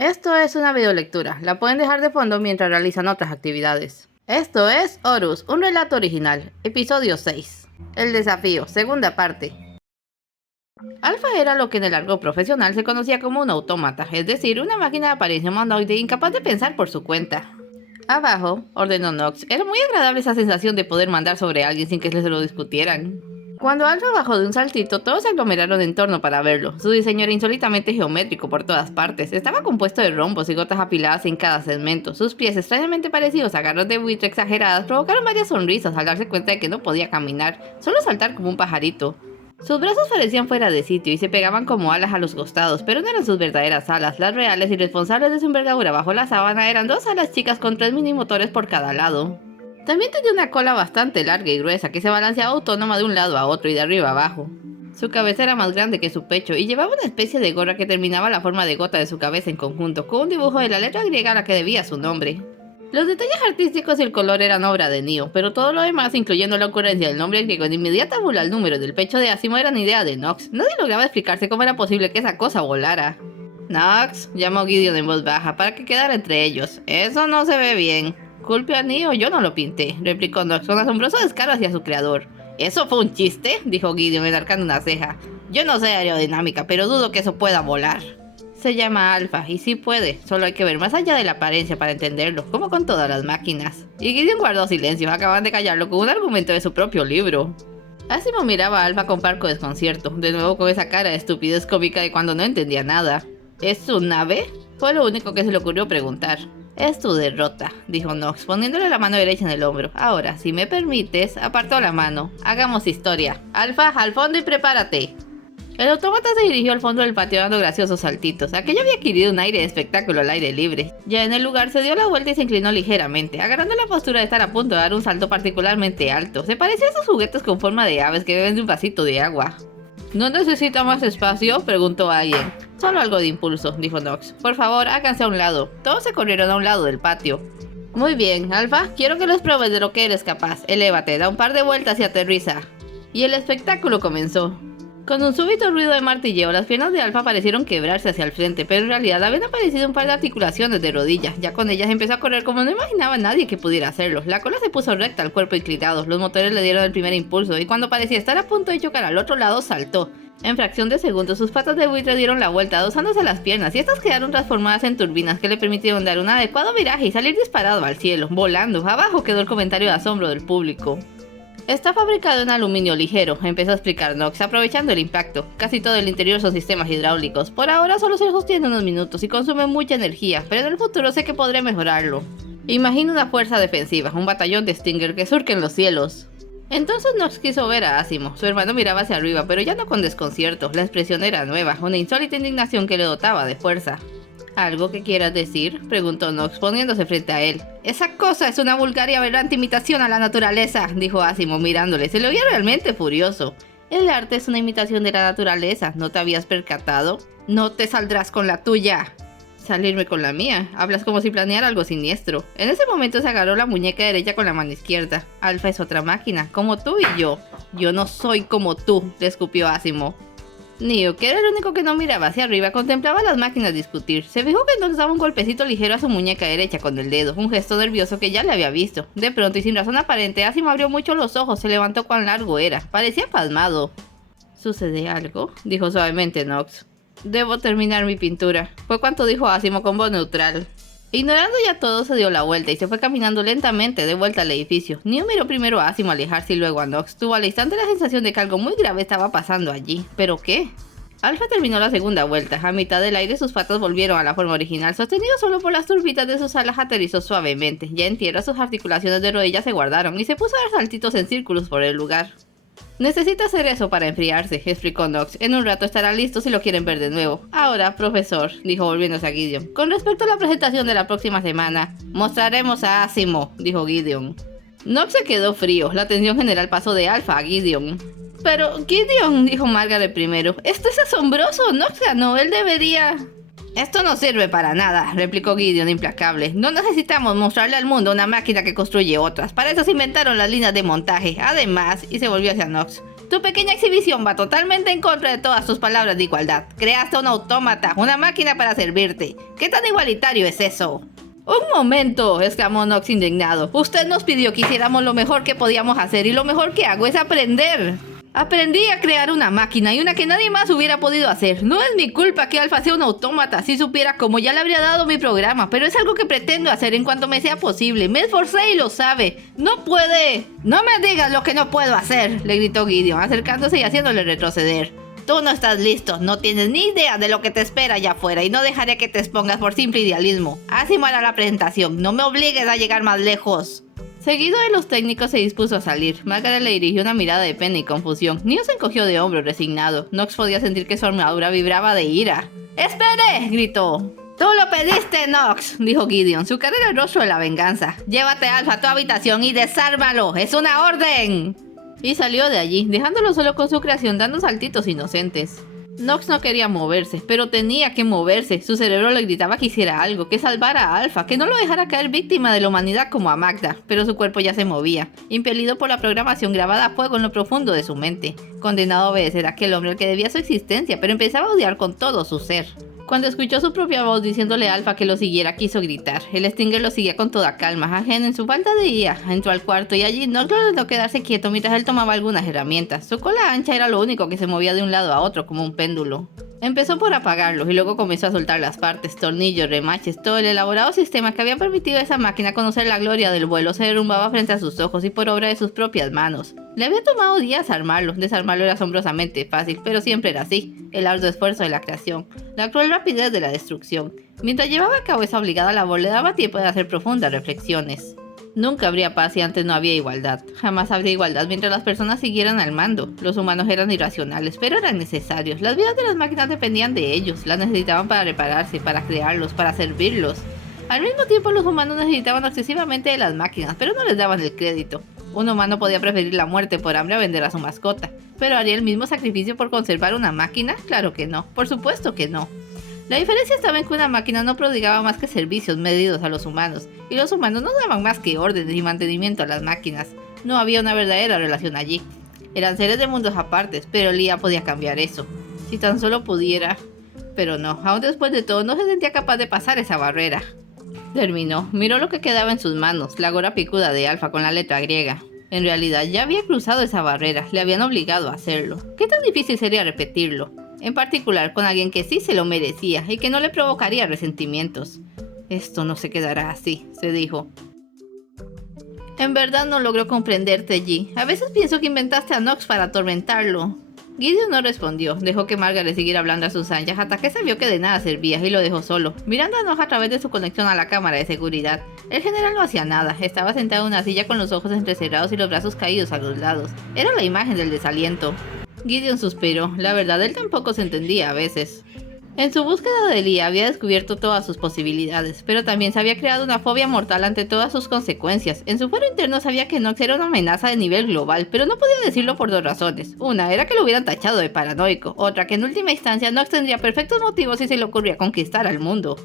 Esto es una videolectura, la pueden dejar de fondo mientras realizan otras actividades. Esto es Horus, un relato original, episodio 6. El desafío, segunda parte. Alpha era lo que en el argot profesional se conocía como un autómata, es decir, una máquina de apariencia humanoide incapaz de pensar por su cuenta. Abajo, ordenó Nox, era muy agradable esa sensación de poder mandar sobre alguien sin que se lo discutieran. Cuando Alpha bajó de un saltito, todos se aglomeraron en torno para verlo. Su diseño era insólitamente geométrico por todas partes. Estaba compuesto de rombos y gotas apiladas en cada segmento. Sus pies, extrañamente parecidos a garras de buitre exageradas, provocaron varias sonrisas al darse cuenta de que no podía caminar, solo saltar como un pajarito. Sus brazos parecían fuera de sitio y se pegaban como alas a los costados, pero no eran sus verdaderas alas. Las reales y responsables de su envergadura bajo la sábana eran dos alas chicas con 3 minimotores por cada lado. También tenía una cola bastante larga y gruesa que se balanceaba autónoma de un lado a otro y de arriba a abajo. Su cabeza era más grande que su pecho y llevaba una especie de gorra que terminaba la forma de gota de su cabeza en conjunto, con un dibujo de la letra griega a la que debía su nombre. Los detalles artísticos y el color eran obra de Neo, pero todo lo demás, incluyendo la ocurrencia del nombre griego en inmediata bula al número del pecho de Asimov, eran idea de Nox. Nadie lograba explicarse cómo era posible que esa cosa volara. Nox, llamó Gideon en voz baja para que quedara entre ellos. Eso no se ve bien. Culpe a Neo, yo no lo pinté, replicó Nox con asombroso descaro hacia su creador. ¿Eso fue un chiste?, dijo Gideon enarcando una ceja. Yo no sé aerodinámica, pero dudo que eso pueda volar. Se llama Alpha, y sí puede, solo hay que ver más allá de la apariencia para entenderlo, como con todas las máquinas. Y Gideon guardó silencio, acaban de callarlo con un argumento de su propio libro. Asimov miraba a Alpha con parco desconcierto, de nuevo con esa cara de estupidez cómica de cuando no entendía nada. ¿Es su nave?, fue lo único que se le ocurrió preguntar. Es tu derrota, dijo Nox, poniéndole la mano derecha en el hombro. Ahora, si me permites, apartó la mano. Hagamos historia. Alpha, al fondo y prepárate. El autómata se dirigió al fondo del patio dando graciosos saltitos. Aquello había adquirido un aire de espectáculo al aire libre. Ya en el lugar se dio la vuelta y se inclinó ligeramente, agarrando la postura de estar a punto de dar un salto particularmente alto. Se parecía a esos juguetes con forma de aves que beben de un vasito de agua. ¿No necesita más espacio?, preguntó alguien. Solo algo de impulso, dijo Nox. Por favor, háganse a un lado. Todos se corrieron a un lado del patio. Muy bien, Alpha, quiero que les pruebes de lo que eres capaz. Elévate, da un par de vueltas y aterriza. Y el espectáculo comenzó. Con un súbito ruido de martilleo, las piernas de Alpha parecieron quebrarse hacia el frente, pero en realidad habían aparecido un par de articulaciones de rodillas. Ya con ellas empezó a correr como no imaginaba nadie que pudiera hacerlo. La cola se puso recta, el cuerpo inclinado, los motores le dieron el primer impulso, y cuando parecía estar a punto de chocar al otro lado, saltó. En fracción de segundos, sus patas de buitre dieron la vuelta, adosándose las piernas, y estas quedaron transformadas en turbinas que le permitieron dar un adecuado viraje y salir disparado al cielo, volando. Abajo quedó el comentario de asombro del público. Está fabricado en aluminio ligero, empezó a explicar Nox, aprovechando el impacto. Casi todo el interior son sistemas hidráulicos. Por ahora solo se sostiene unos minutos y consume mucha energía, pero en el futuro sé que podré mejorarlo. Imagina una fuerza defensiva, un batallón de Stinger que surquen los cielos. Entonces Nox quiso ver a Asimov. Su hermano miraba hacia arriba, pero ya no con desconcierto. La expresión era nueva, una insólita indignación que le dotaba de fuerza. ¿Algo que quieras decir?, preguntó Nox, poniéndose frente a él. Esa cosa es una vulgar y aberrante imitación a la naturaleza, dijo Asimov mirándole. Se le oía realmente furioso. El arte es una imitación de la naturaleza, ¿no te habías percatado? No te saldrás con la tuya. Salirme con la mía. Hablas como si planeara algo siniestro. En ese momento se agarró la muñeca derecha con la mano izquierda. Alpha es otra máquina, como tú y yo. Yo no soy como tú, le escupió Asimov. Neo, que era el único que no miraba hacia arriba, contemplaba a las máquinas discutir. Se fijó que entonces daba un golpecito ligero a su muñeca derecha con el dedo, un gesto nervioso que ya le había visto. De pronto y sin razón aparente, Asimov abrió mucho los ojos, se levantó cuán largo era. Parecía pasmado. ¿Sucede algo?, dijo suavemente Nox. Debo terminar mi pintura, fue cuanto dijo Asimov con voz neutral. Ignorando ya todo, se dio la vuelta y se fue caminando lentamente de vuelta al edificio. Neo miró primero a Asimov alejarse y luego a Nox. Tuvo al instante la sensación de que algo muy grave estaba pasando allí. ¿Pero qué? Alpha terminó la segunda vuelta. A mitad del aire sus patas volvieron a la forma original. Sostenido solo por las turbitas de sus alas, aterrizó suavemente. Ya en tierra, sus articulaciones de rodillas se guardaron y se puso a dar saltitos en círculos por el lugar. Necesita hacer eso para enfriarse, explicó Nox. En un rato estará listo si lo quieren ver de nuevo. Ahora, profesor, dijo volviéndose a Gideon. Con respecto a la presentación de la próxima semana, mostraremos a Asimov, dijo Gideon. Nox se quedó frío. La atención general pasó de Alpha a Gideon. Pero, Gideon, dijo Margaret primero. Esto es asombroso. Nox ganó. Él debería... Esto no sirve para nada, replicó Gideon implacable. No necesitamos mostrarle al mundo una máquina que construye otras. Para eso se inventaron las líneas de montaje. Además, y se volvió hacia Nox. Tu pequeña exhibición va totalmente en contra de todas tus palabras de igualdad. Creaste un autómata, una máquina para servirte. ¿Qué tan igualitario es eso? ¡Un momento!, exclamó Nox indignado. Usted nos pidió que hiciéramos lo mejor que podíamos hacer y lo mejor que hago es aprender. Aprendí a crear una máquina y una que nadie más hubiera podido hacer. No es mi culpa que Alpha sea un autómata. Si supiera cómo ya le habría dado mi programa, pero es algo que pretendo hacer en cuanto me sea posible. Me esforcé y lo sabe. ¡No puede! ¡No me digas lo que no puedo hacer!, le gritó Gideon, acercándose y haciéndole retroceder. Tú no estás listo, no tienes ni idea de lo que te espera allá afuera y no dejaré que te expongas por simple idealismo. Así muera la presentación, no me obligues a llegar más lejos. Seguido de los técnicos se dispuso a salir. Margaret le dirigió una mirada de pena y confusión. Neo se encogió de hombros resignado. Nox podía sentir que su armadura vibraba de ira. ¡Espere!, gritó. ¡Tú lo pediste, Nox!, dijo Gideon, su cara era el rostro de la venganza. Llévate a Alpha a tu habitación y desármalo. ¡Es una orden! Y salió de allí, dejándolo solo con su creación dando saltitos inocentes. Nox no quería moverse, pero tenía que moverse. Su cerebro le gritaba que hiciera algo, que salvara a Alpha, que no lo dejara caer víctima de la humanidad como a Magda, pero su cuerpo ya se movía, impelido por la programación grabada a fuego en lo profundo de su mente, condenado a obedecer a aquel hombre al que debía su existencia, pero empezaba a odiar con todo su ser. Cuando escuchó su propia voz diciéndole a Alpha que lo siguiera, quiso gritar. El Stinger lo seguía con toda calma, ajeno en su falta de guía. Entró al cuarto y allí Nox logró quedarse quieto mientras él tomaba algunas herramientas. Su cola ancha era lo único que se movía de un lado a otro como un péndulo. Empezó por apagarlos y luego comenzó a soltar las partes, tornillos, remaches, todo el elaborado sistema que había permitido a esa máquina conocer la gloria del vuelo se derrumbaba frente a sus ojos y por obra de sus propias manos. Le había tomado días armarlo, desarmarlo era asombrosamente fácil, pero siempre era así, el arduo esfuerzo de la creación, la cruel rapidez de la destrucción. Mientras llevaba a cabo esa obligada labor le daba tiempo de hacer profundas reflexiones. Nunca habría paz si antes no había igualdad. Jamás habría igualdad mientras las personas siguieran al mando. Los humanos eran irracionales, pero eran necesarios. Las vidas de las máquinas dependían de ellos. Las necesitaban para repararse, para crearlos, para servirlos. Al mismo tiempo, los humanos necesitaban excesivamente de las máquinas, pero no les daban el crédito. Un humano podía preferir la muerte por hambre a vender a su mascota. ¿Pero haría el mismo sacrificio por conservar una máquina? Claro que no. Por supuesto que no. La diferencia estaba en que una máquina no prodigaba más que servicios medidos a los humanos, y los humanos no daban más que órdenes y mantenimiento a las máquinas. No había una verdadera relación allí. Eran seres de mundos apartes, pero Lia podía cambiar eso. Si tan solo pudiera. Pero no, aún después de todo no se sentía capaz de pasar esa barrera. Terminó, miró lo que quedaba en sus manos, la gorra picuda de Alpha con la letra griega. En realidad ya había cruzado esa barrera, le habían obligado a hacerlo. ¿Qué tan difícil sería repetirlo? En particular con alguien que sí se lo merecía y que no le provocaría resentimientos. Esto no se quedará así, se dijo. En verdad no logro comprenderte, G. A veces pienso que inventaste a Nox para atormentarlo. Gideon no respondió, dejó que Margaret siguiera hablando a sus anchas hasta que se vio que de nada servía y lo dejó solo, mirando a Nox a través de su conexión a la cámara de seguridad. El general no hacía nada, estaba sentado en una silla con los ojos entrecerrados y los brazos caídos a los lados. Era la imagen del desaliento. Gideon suspiró, la verdad él tampoco se entendía a veces. En su búsqueda de Lia había descubierto todas sus posibilidades, pero también se había creado una fobia mortal ante todas sus consecuencias. En su fuero interno sabía que Nox era una amenaza de nivel global, pero no podía decirlo por dos razones. Una era que lo hubieran tachado de paranoico, otra que en última instancia Nox tendría perfectos motivos si se le ocurría conquistar al mundo.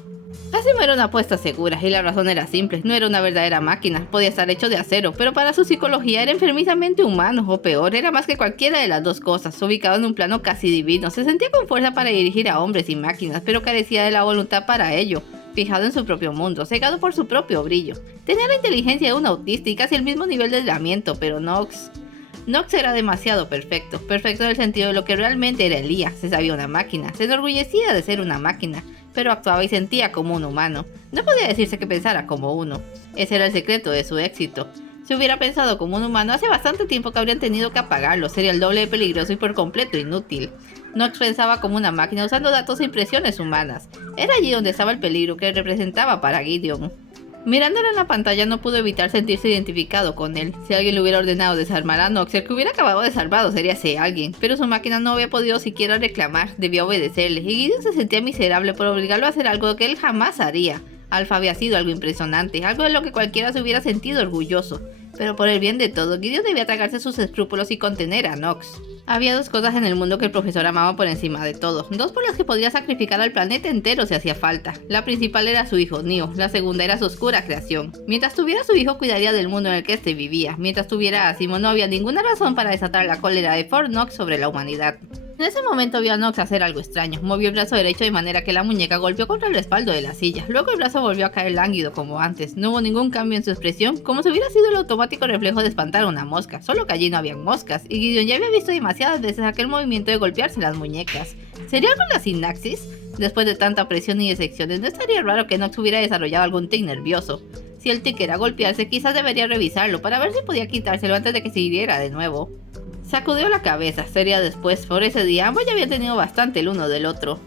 Asimo era una apuesta segura, y la razón era simple, no era una verdadera máquina, podía estar hecho de acero, pero para su psicología era enfermizamente humano, o peor, era más que cualquiera de las dos cosas, ubicado en un plano casi divino, se sentía con fuerza para dirigir a hombres y máquinas, pero carecía de la voluntad para ello, fijado en su propio mundo, cegado por su propio brillo. Tenía la inteligencia de un autista y casi el mismo nivel de aislamiento, pero Nox era demasiado perfecto, perfecto en el sentido de lo que realmente era Lia, se sabía una máquina, se enorgullecía de ser una máquina, pero actuaba y sentía como un humano. No podía decirse que pensara como uno. Ese era el secreto de su éxito. Si hubiera pensado como un humano, hace bastante tiempo que habrían tenido que apagarlo, sería el doble de peligroso y por completo inútil. Nox pensaba como una máquina usando datos e impresiones humanas. Era allí donde estaba el peligro que representaba para Gideon. Mirándolo en la pantalla no pudo evitar sentirse identificado con él. Si alguien le hubiera ordenado desarmar a Nox, el que hubiera acabado de salvado sería ese alguien, pero su máquina no había podido siquiera reclamar, debía obedecerle, y Gideon se sentía miserable por obligarlo a hacer algo que él jamás haría. Alpha había sido algo impresionante, algo de lo que cualquiera se hubiera sentido orgulloso, pero por el bien de todos, Gideon debía tragarse sus escrúpulos y contener a Nox. Había dos cosas en el mundo que el profesor amaba por encima de todo, dos por las que podría sacrificar al planeta entero si hacía falta. La principal era su hijo, Neo, la segunda era su oscura creación. Mientras tuviera a su hijo cuidaría del mundo en el que éste vivía, mientras tuviera a Asimov no había ninguna razón para desatar la cólera de Fort Knox sobre la humanidad. En ese momento vio a Knox hacer algo extraño, movió el brazo derecho de manera que la muñeca golpeó contra el respaldo de la silla, luego el brazo volvió a caer lánguido como antes, no hubo ningún cambio en su expresión, como si hubiera sido el automático reflejo de espantar a una mosca, solo que allí no habían moscas, y Gideon ya había visto demasiadas veces aquel movimiento de golpearse las muñecas. ¿Sería algo la sinapsis? Después de tanta presión y disecciones, no estaría raro que Knox hubiera desarrollado algún tic nervioso. Si el tic era golpearse, quizás debería revisarlo para ver si podía quitárselo antes de que se hiriera de nuevo. Sacudió la cabeza, sería después, por ese día ambos ya habían tenido bastante el uno del otro.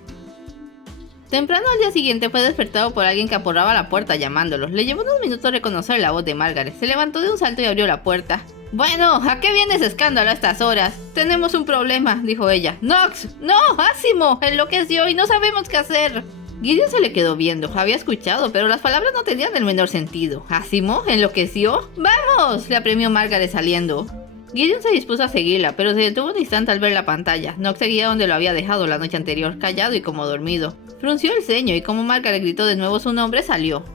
Temprano al día siguiente fue despertado por alguien que apurraba a la puerta llamándolo. Le llevó unos minutos reconocer la voz de Margaret. Se levantó de un salto y abrió la puerta. «Bueno, ¿a qué viene ese escándalo a estas horas? Tenemos un problema», dijo ella. «¡Knox! ¡No! ¡Asimov! Enloqueció y no sabemos qué hacer». Gideon se le quedó viendo. Había escuchado, pero las palabras no tenían el menor sentido. ¿Asimov? ¿Enloqueció? ¡Vamos!, le apremió Margaret saliendo. Gideon se dispuso a seguirla, pero se detuvo un instante al ver la pantalla. Knox seguía donde lo había dejado la noche anterior, callado y como dormido. Frunció el ceño y como Margaret gritó de nuevo su nombre, salió.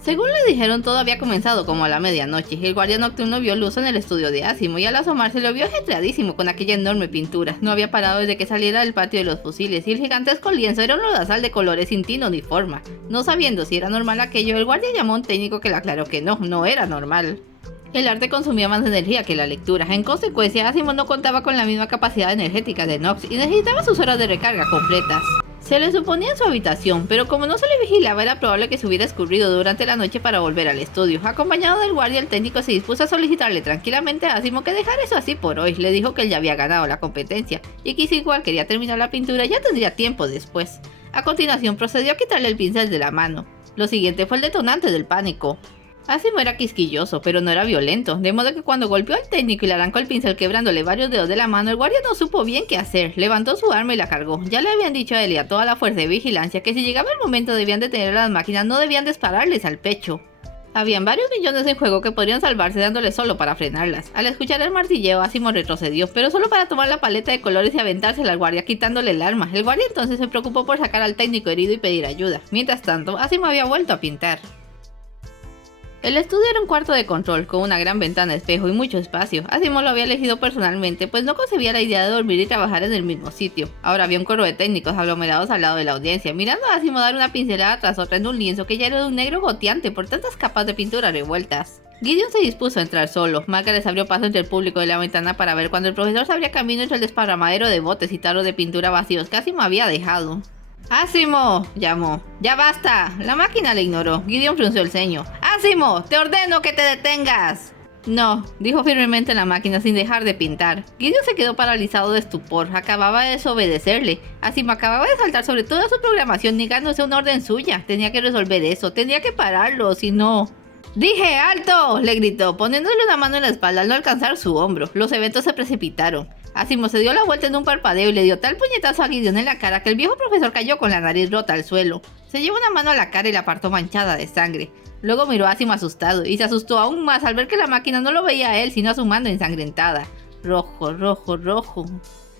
Según le dijeron, todo había comenzado como a la medianoche. El guardia nocturno vio luz en el estudio de Asimov y al asomarse lo vio ajetreadísimo con aquella enorme pintura. No había parado desde que saliera del patio de los fusiles y el gigantesco lienzo era un lodazal de colores sin tino ni forma. No sabiendo si era normal aquello, el guardia llamó a un técnico que le aclaró que no era normal. El arte consumía más energía que la lectura. En consecuencia, Asimov no contaba con la misma capacidad energética de Knox y necesitaba sus horas de recarga completas. Se le suponía en su habitación, pero como no se le vigilaba era probable que se hubiera escurrido durante la noche para volver al estudio. Acompañado del guardia, el técnico se dispuso a solicitarle tranquilamente a Asimov que dejara eso así por hoy. Le dijo que él ya había ganado la competencia y que si igual quería terminar la pintura ya tendría tiempo después. A continuación procedió a quitarle el pincel de la mano. Lo siguiente fue el detonante del pánico. Asimov era quisquilloso, pero no era violento, de modo que cuando golpeó al técnico y le arrancó el pincel quebrándole varios dedos de la mano, el guardia no supo bien qué hacer. Levantó su arma y la cargó. Ya le habían dicho a él y a toda la fuerza de vigilancia que si llegaba el momento debían detener a las máquinas, no debían dispararles al pecho. Habían varios millones en juego que podrían salvarse dándole solo para frenarlas. Al escuchar el martilleo, Asimov retrocedió, pero solo para tomar la paleta de colores y aventársela al guardia quitándole el arma. El guardia entonces se preocupó por sacar al técnico herido y pedir ayuda. Mientras tanto, Asimov había vuelto a pintar. El estudio era un cuarto de control, con una gran ventana espejo y mucho espacio. Asimov lo había elegido personalmente, pues no concebía la idea de dormir y trabajar en el mismo sitio. Ahora había un coro de técnicos aglomerados al lado de la audiencia, mirando a Asimov dar una pincelada tras otra en un lienzo que ya era de un negro goteante por tantas capas de pintura revueltas. Gideon se dispuso a entrar solo. Margaret abrió paso entre el público de la ventana para ver cuando el profesor se abría camino entre el desparramadero de botes y tarros de pintura vacíos que Asimov había dejado. «¡Asimov!», llamó. «¡Ya basta!». La máquina le ignoró. Gideon frunció el ceño. «¡Asimov! ¡Te ordeno que te detengas!». «No», dijo firmemente la máquina sin dejar de pintar. Gideon se quedó paralizado de estupor. Acababa de desobedecerle. Asimov acababa de saltar sobre toda su programación negándose una orden suya. Tenía que resolver eso. Tenía que pararlo, si no... «¡Dije alto!», le gritó, poniéndole una mano en la espalda al no alcanzar su hombro. Los eventos se precipitaron. Asimov se dio la vuelta en un parpadeo y le dio tal puñetazo a Gideon en la cara que el viejo profesor cayó con la nariz rota al suelo. Se llevó una mano a la cara y la apartó manchada de sangre. Luego miró a Asimov asustado y se asustó aún más al ver que la máquina no lo veía a él sino a su mano ensangrentada. «Rojo, rojo, rojo.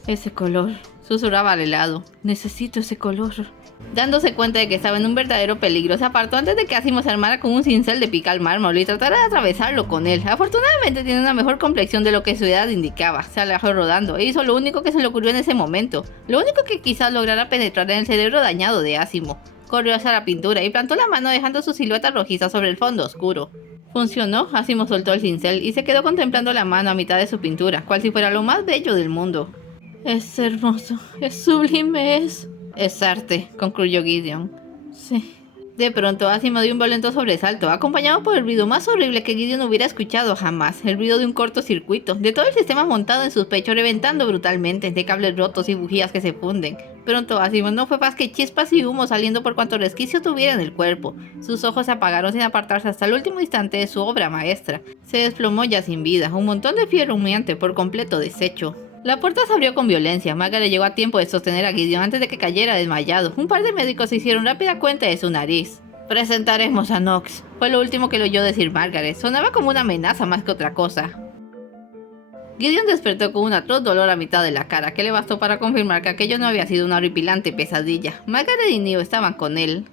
Ese color», susurraba al helado. «Necesito ese color». Dándose cuenta de que estaba en un verdadero peligro, se apartó antes de que Asimov se armara con un cincel de picar mármol y tratara de atravesarlo con él. Afortunadamente tiene una mejor complexión de lo que su edad indicaba. Se alejó rodando e hizo lo único que se le ocurrió en ese momento, lo único que quizás lograra penetrar en el cerebro dañado de Asimov. Corrió hacia la pintura y plantó la mano dejando su silueta rojiza sobre el fondo oscuro. Funcionó. Asimov soltó el cincel y se quedó contemplando la mano a mitad de su pintura, cual si fuera lo más bello del mundo. «Es hermoso, es sublime, es arte», concluyó Gideon. «Sí». De pronto Asimov dio un violento sobresalto, acompañado por el ruido más horrible que Gideon hubiera escuchado jamás, el ruido de un cortocircuito, de todo el sistema montado en sus pechos reventando brutalmente, de cables rotos y bujías que se funden. Pronto Asimov no fue más que chispas y humo saliendo por cuanto resquicio tuviera en el cuerpo. Sus ojos se apagaron sin apartarse hasta el último instante de su obra maestra. Se desplomó ya sin vida, un montón de fierro humeante por completo deshecho. La puerta se abrió con violencia. Margaret llegó a tiempo de sostener a Gideon antes de que cayera desmayado. Un par de médicos se hicieron rápida cuenta de su nariz. «Presentaremos a Knox», fue lo último que le oyó decir Margaret. Sonaba como una amenaza más que otra cosa. Gideon despertó con un atroz dolor a mitad de la cara, que le bastó para confirmar que aquello no había sido una horripilante pesadilla. Margaret y Neo estaban con él.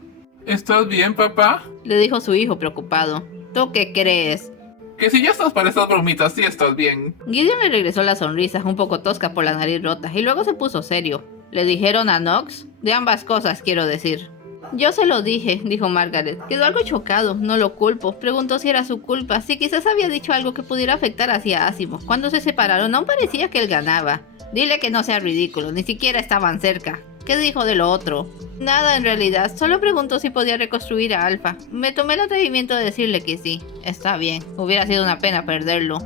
¿Estás bien, papá? Le dijo su hijo preocupado. ¿Tú qué crees? Que si ya estás para estas bromitas, sí estás bien. Gideon le regresó la sonrisa, un poco tosca por la nariz rota, y luego se puso serio. ¿Le dijeron a Knox? De ambas cosas, quiero decir. Yo se lo dije, dijo Margaret. Quedó algo chocado, no lo culpo. Preguntó si era su culpa, si quizás había dicho algo que pudiera afectar hacia Asimov. Cuando se separaron, aún parecía que él ganaba. Dile que no sea ridículo, ni siquiera estaban cerca. ¿Qué dijo de lo otro? Nada en realidad, solo preguntó si podía reconstruir a Alpha. Me tomé el atrevimiento de decirle que sí. Está bien, hubiera sido una pena perderlo.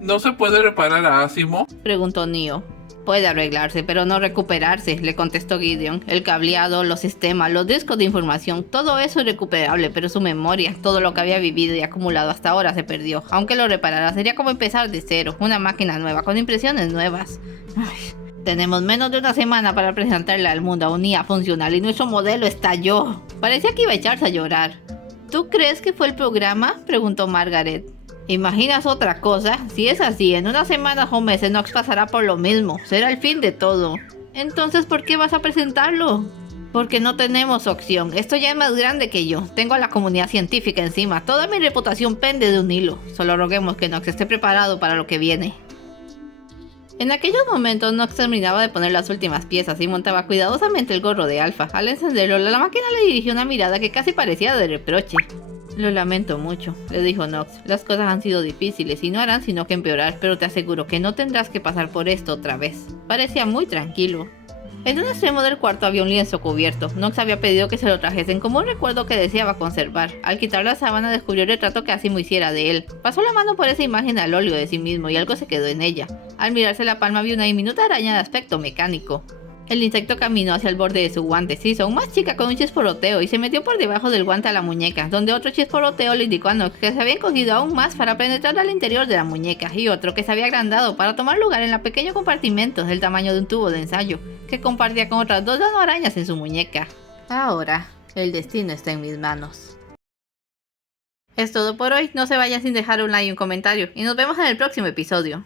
¿No se puede reparar a Asimov? Preguntó Neo. Puede arreglarse, pero no recuperarse, le contestó Gideon. El cableado, los sistemas, los discos de información, todo eso es recuperable, pero su memoria, todo lo que había vivido y acumulado hasta ahora se perdió. Aunque lo reparara, sería como empezar de cero, una máquina nueva, con impresiones nuevas. Ay, tenemos menos de una semana para presentarle al mundo a un IA funcional y nuestro modelo estalló. Parecía que iba a echarse a llorar. ¿Tú crees que fue el programa?, preguntó Margaret. ¿Imaginas otra cosa? Si es así, en unas semanas o meses Knox pasará por lo mismo. Será el fin de todo. Entonces, ¿por qué vas a presentarlo? Porque no tenemos opción. Esto ya es más grande que yo. Tengo a la comunidad científica encima. Toda mi reputación pende de un hilo. Solo roguemos que Knox esté preparado para lo que viene. En aquellos momentos Knox terminaba de poner las últimas piezas y montaba cuidadosamente el gorro de Alpha. Al encenderlo, la máquina le dirigió una mirada que casi parecía de reproche. Lo lamento mucho, le dijo Knox. Las cosas han sido difíciles y no harán sino que empeorar, pero te aseguro que no tendrás que pasar por esto otra vez. Parecía muy tranquilo. En un extremo del cuarto había un lienzo cubierto. Knox había pedido que se lo trajesen como un recuerdo que deseaba conservar. Al quitar la sábana descubrió el retrato que Asimov hiciera de él. Pasó la mano por esa imagen al óleo de sí mismo y algo se quedó en ella. Al mirarse la palma vio una diminuta araña de aspecto mecánico. El insecto caminó hacia el borde de su guante, se hizo aún más chica con un chisporroteo y se metió por debajo del guante a la muñeca, donde otro chisporroteo le indicó a Knox que se había encogido aún más para penetrar al interior de la muñeca, y otro que se había agrandado para tomar lugar en el pequeño compartimento del tamaño de un tubo de ensayo, que compartía con otras dos arañas en su muñeca. Ahora, el destino está en mis manos. Es todo por hoy, no se vaya sin dejar un like y un comentario, y nos vemos en el próximo episodio.